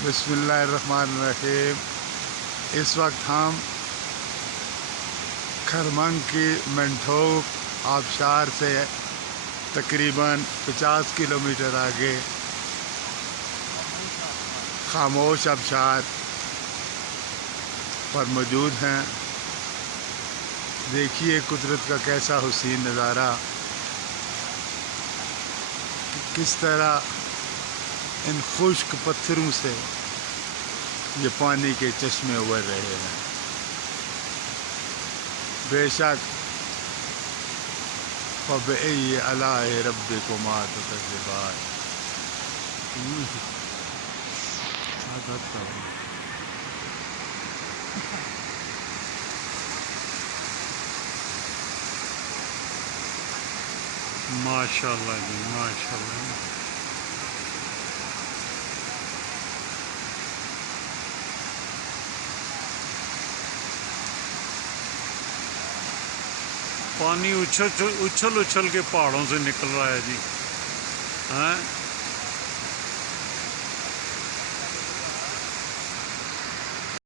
बिस्मिल्लाहिर्रहमानिर्रहीम। इस वक्त हम खरमंग की मंठोक आबशार से तकरीबन 50 किलोमीटर आगे खामोश आबशार पर मौजूद हैं। देखिए कुदरत का कैसा हुसीन नज़ारा, किस तरह इन खुश्क पत्थरों से ये पानी के चश्मे उबर रहे हैं। बेशक फ़बअय्यि आलाइ रब्बिकुमा तुकज़्ज़िबान। माशाल्लाह जी माशाल्लाह। पानी उछल उछल के पहाड़ों से निकल रहा है जी। हैं